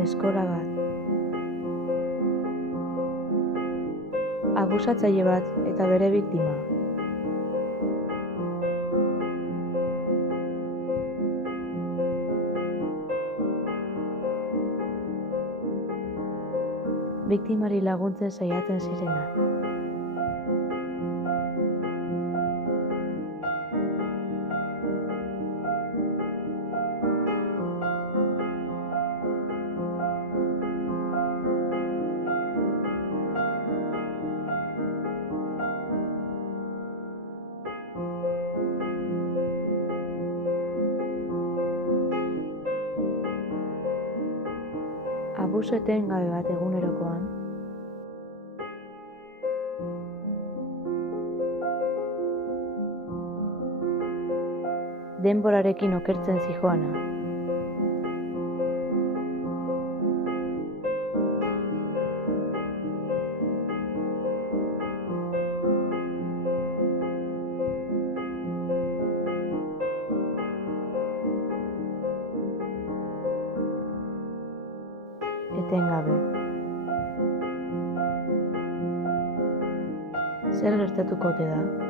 Eskola bat. Abusatzaile bat eta bere biktima. Biktimari laguntzen saiatzen zirenak. Abusu etengabe bat egunerokoan. Denborarekin okertzen zihoana. Etengabe. Zer gertatuko ote da?